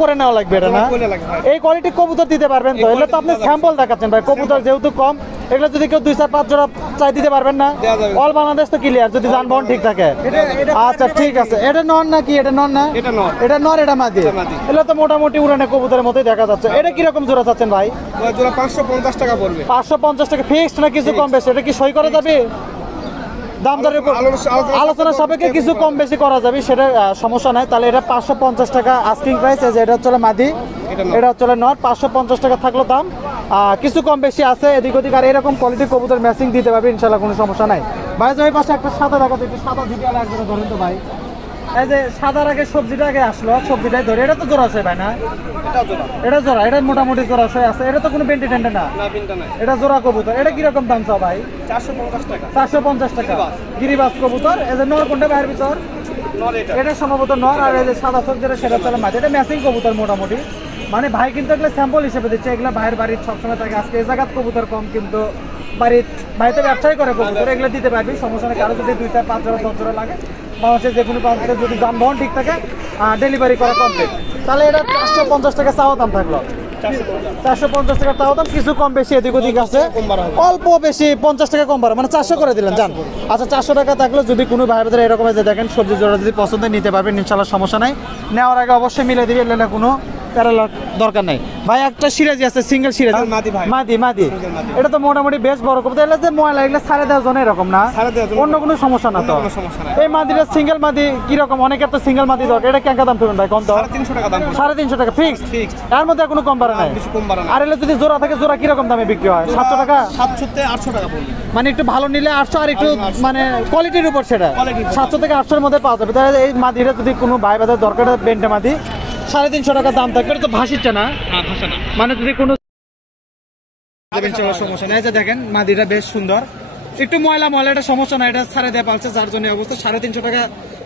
করে নেওয়া লাগবে এটা না? এই কোয়ালিটি কবুতর দিতে পারবেন তো? এগুলো তো আপনি স্যাম্পল দেখাচ্ছেন ভাই, কবুতর যেহেতু কম, এগুলো যদি কেউ 2-4-5 জোড়া চাই দিতে পারবেন না? অল বাংলাদেশ তো ক্লিয়ার যদি যানবাহন ঠিক থাকে। আচ্ছা ঠিক আছে, এটা নর নাকি? এটা নর না? এটা নর, এটা মাদি। এগুলো তো মোটামুটি উড়ানে কবুতরের মতোই দেখা যাচ্ছে। এটা কিরকম জোড়া চাচ্ছেন ভাই? জোড়া 550 টাকা পড়বে। 550 টাকা ফিক্সড না কিছু কম বেশি? এটা কি সই করা যাবে? দাম দরের উপর আলোচনা সাপেক্ষে কিছু কম বেশি করা যাবে, সেটা সমস্যা নাই। তাহলে এটা 550 টাকা আস্কিং প্রাইস। এটা হচ্ছে মাদি, এটা হচ্ছে নট। 550 টাকা থাকলো দাম, কিছু কম বেশি আছে এদিক ওদিক। আর এরকম কোয়ালিটির কবুতর ম্যাচিং দিতে পারবে ইনশাল্লাহ, কোনো সমস্যা নাই ভাই। ওই পাশে একটা সাদা দেখাতে, একটু সাদা ঝুঁকি লাগবে ধরেন তো ভাই। এই যে সাদার আগে সবজিটা আগে আসলো, সবজিটাই ধরে। এটা তো জোড়াশয় ভাই না? এটা জোড়া, এটা মোটামুটি জোড়াশয় আছে। এটা তো কোনো বেন্টি টেন্টে না, এটা জোড়া কবুতর। এটা কিরকম দাম চাও ভাই? 450 টাকা। 450 টাকা গিরিবাস কবুতর। এই যে নর কোনটা ভাইয়ের ভিতর? এটা সম্ভবত নর। আর এই যে সাদা চোখ যেটা, সেটা চলে মাঝে। এটা ম্যাচিং কবুতর মোটামুটি। মানে ভাই কিন্তু এগুলো স্যাম্পল হিসেবে দিচ্ছে, এগুলো ভাইয়ের বাড়ির সবসময় থাকে। আজকে এই জায়গাত কবুতর কম, কিন্তু বাড়ির ভাই তো ব্যবসায় করে কবুতর, এগুলো দিতে পারবি, সমস্যা নেই। কারো যদি 2-4-5 জোড়া 10 জোড়া লাগে, বাংলাদেশের যে কোনো প্রান্তে যদি যানবাহন ঠিক থাকে, ডেলিভারি করা কমপ্লিট। তাহলে এটা 450 টাকা চাওয়া দাম থাকলো। 450 টাকা তাও দাম, কিছু কম বেশি এদিক ওদিক আছে, অল্প বেশি 50 টাকা কম বাড়ে, মানে 400 করে দিলেন জান। আচ্ছা 400 টাকা থাকলে যদি কোনো ভাই বোনেরা এরকম যে দেখেন সবজি জোড়া যদি পছন্দ নিতে পারবেন ইনশাল্লাহ, সমস্যা নাই। নেওয়ার আগে অবশ্যই মিলে দিবে, এলে কোনো প্যারালার দরকার নাই ভাই। একটা সিরাজি আছে, সিঙ্গেল সিরাজি, মাদি। এটা তো মোটামুটি বেশ বড় কবুতর। এলে যে ময়লা এগুলো ছাড়ে দেওয়ার জন্য এরকম না, অন্য কোনো সমস্যা না তো? এই মাদিটা সিঙ্গেল মাদি কিরকম? অনেকের তো সিঙ্গেল মাদি দরকার। এটা কেঙ্কা দাম করবেন ভাই? কম দাম 350 টাকা দাম। 350 টাকা ফিক্স, এর মধ্যে কোনো কম বাড়ে নাই? আর এলে যদি জোড়া থাকে, জোড়া কিরকম দামে বিক্রি হয়? 700 টাকা, 700 থেকে 800 টাকা পড়বে। মানে একটু ভালো নিলে 800, আর একটু মানে কোয়ালিটির উপর সেটা 700 থেকে 800 এর মধ্যে পাওয়া যাবে। তাহলে এই মাদিটা যদি কোনো ভাই বাজার দরকার, বেন্টে মাদি 350 টাকা দাম থাকবে। এটা তো ভাসিচ্ছে না, মানে যদি কোনো সমস্যা নেই। দেখেন মাদিটা বেশ সুন্দর, একটু ময়লা এটা সমস্যা না, এটা ছাড়ে দেওয়া পালছে, যার জন্য অবস্থা 350 টাকা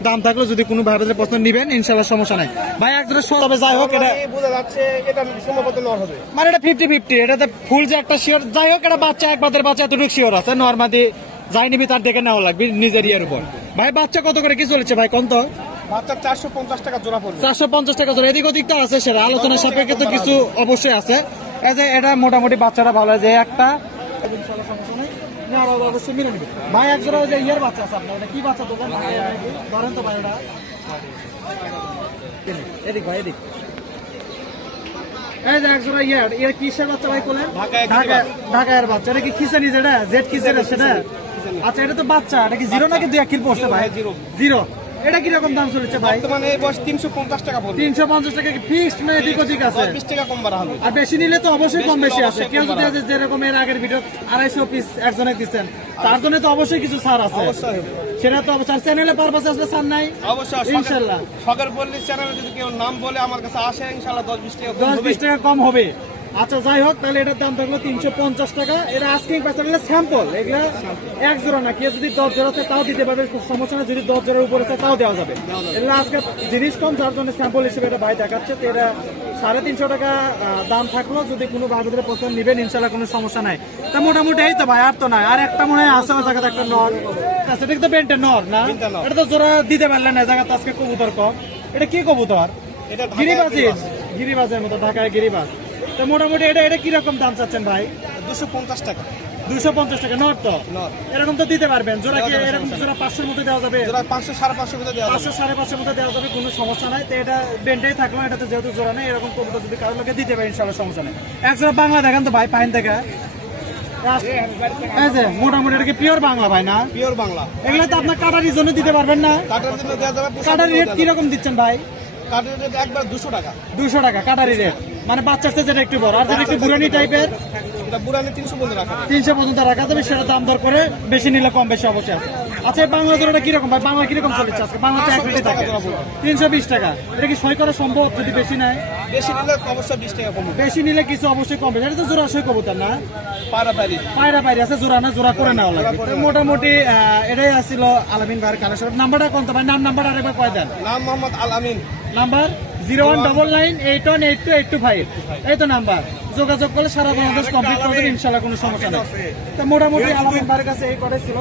দাম থাকলো। যদি কোনো ভাই বাজার পছন্দ নিবেন ইনশাল্লাহ, সমস্যা নাই ভাই। একজনের সবে যাই হোক, এটা বোঝা যাচ্ছে এটা সম্ভবত নর হবে, মানে এটা 50-50। এটাতে ফুল যে একটা শিওর, যাই হোক এটা বাচ্চা, এক বাদের বাচ্চা এতটুকু শিওর আছে। নর্মাদি যাই নিবি তার দেখে নেওয়া লাগবে নিজের ইয়ের উপর। ভাই বাচ্চা কত করে কি চলেছে ভাই? কত বাচ্চা? 450 টাকা জোড়া পড়বে। 450 টাকা জোড়া। এদিক ওদিক তো আছে, সেটা আলোচনার সাপেক্ষে তো কিছু অবশ্যই আছে। এই যে এটা মোটামুটি বাচ্চাটা ভালো, যে একটা অবশ্যই মিলে নিবে ভাই। এক জোড়া যে ইয়ার বাচ্চা আছে আপনার, কি বাচ্চা তো ধরেন তো ভাই? ওটা এদিক ভাই, এদিক। এই যে এক জোড়া ইয়ার কিসের বাচ্চা ভাই বলেন? ঢাকার বাচ্চা। এটা কি খিসে নিছে? এটা জেড খিসে সেটা? আচ্ছা এটা তো বাচ্চা, এটা কি জিরো নাকি 2 কিল পড়ছে ভাই? জিরো। এটা কিরকম দাম চলেছে ভাই? বর্তমানে এই বয়স 350 টাকা পড়বে। 350 টাকা কি ফিক্সড না এদিক ওদিক আছে? 20 টাকা কম বাড়া হবে। আর বেশি নিলে তো অবশ্যই কম বেশি আছে। কেউ যদি যেরকম এর আগের ভিডিও 250 পিস একজনে দিচ্ছেন, তার জন্য তো অবশ্যই কিছু ছাড় আছে। সেটা তো অবশ্যই চ্যানেলে পারপাসে আসলে ছাড় নাই অবশ্যই ইনশাআল্লাহ। সকার বললি চ্যানেলে যদি কেউ নাম বলে আমার কাছে আসে ইনশাআল্লাহ 10-20 টাকা কম হবে। আচ্ছা যাই হোক, তাহলে এটার দাম থাকলো 350 টাকা। এটা আস্কিং প্রাইস, স্যাম্পল, এগুলা এক জোড়া না। কেউ যদি 10 জোড়া আছে তাও দিতে পারবে, সমস্যা না। যদি 10 জোড়ার উপরে আছে তাও দেওয়া যাবে। এগুলো আজকে জিনিস কম, যার জন্য স্যাম্পল হিসেবে এটা ভাই দেখাচ্ছে। তো এটা 350 টাকা দাম থাকলো। যদি কোনো ভাইদের পছন্দ নিবেন ইনশাল্লাহ, কোনো সমস্যা নাই। তা মোটামুটি এই তো ভাই, আর তো নাই। আর একটা মনে হয় আছে জায়গাতে একটা নর, সেটা কিন্তু বেন্টের নর না? এটা তো জোড়া দিতে পারলেন না জায়গাতে। আজকে কবুতর কম। এটা কি কবুতর? গিরিবাজের মতো, ঢাকায় গিরিবাজ। তো মোটামুটি এটা কিরকম দাম চাচ্ছেন ভাই? 250 টাকা। 250 টাকা নট তো? এরকম তো দিতে পারবেন। জোড়া কি এরকম জোড়া 500 এর মধ্যে দেওয়া যাবে? জোড়া 500-550 মধ্যে দেওয়া যাবে। 500-550 মধ্যে দেওয়া যাবে, কোনো সমস্যা নাই। তো এটা বেন্টাই থাকলো, এটাতে যেহেতু জোড়া নেই, এরকম কবুতর যদি কারোর লোকে দিতে পারে ইনশাআল্লাহ, সমস্যা নেই। এক জোড়া বাংলা দেখেন তো ভাই, পাইন থেকে। মোটামুটি এটা কি পিওর বাংলা ভাই না? পিওর বাংলা। এগুলো তো আপনার কাটারির জন্য দিতে পারবেন না? কাটারির জন্য দেওয়া যাবে। কাটারি রেট কিরকম দিচ্ছেন ভাই? কাটারি রেট একবার 200 টাকা। 200 টাকা কাটারি রেট, মানে বাচ্চার চেয়ে যেটা একটু বড়। আর যেটা একটু বুড়ানি টাইপের, এটা বুড়ানি 300 পর্যন্ত রাখা। 300 পর্যন্ত রাখা যাবে। সেটা দাম দর করে বেশি নিলে কম বেশি অবশ্যই আছে। আচ্ছা এই বাংলা জোড়াটা কিরকম ভাই? বাংলা কিরকম চলেছে আজকে? বাংলা তো 1 রেটে থাকে 320 টাকা। এটা কি সই করা সম্ভব যদি বেশি নেয়? বেশি নিলে অবশ্যই 20 টাকা কম। বেশি নিলে কিছু অবশ্যই কমবে। এটা তো জোড়া সই কবুতর না? পায়রা আছে, জোড়া না? জোড়া করে নেওয়া লাগবে। মোটামুটি এটাই আসছিল আলামিন ভাইয়ের কালেকশন। নাম্বারটা কোন ভাই? নাম্বার আরেকবার কয় দেন। নাম মোহাম্মদ আলামিন। নাম্বার 0199818225। এই তো নাম্বার। যোগাযোগ করলে সারা বাংলাদেশ কমপ্লিট করবেন ইনশাআল্লাহ, কোনো সমস্যা নেই। তো মোটামুটি আলামিন ভাইয়ের কাছে এই কটাই ছিল।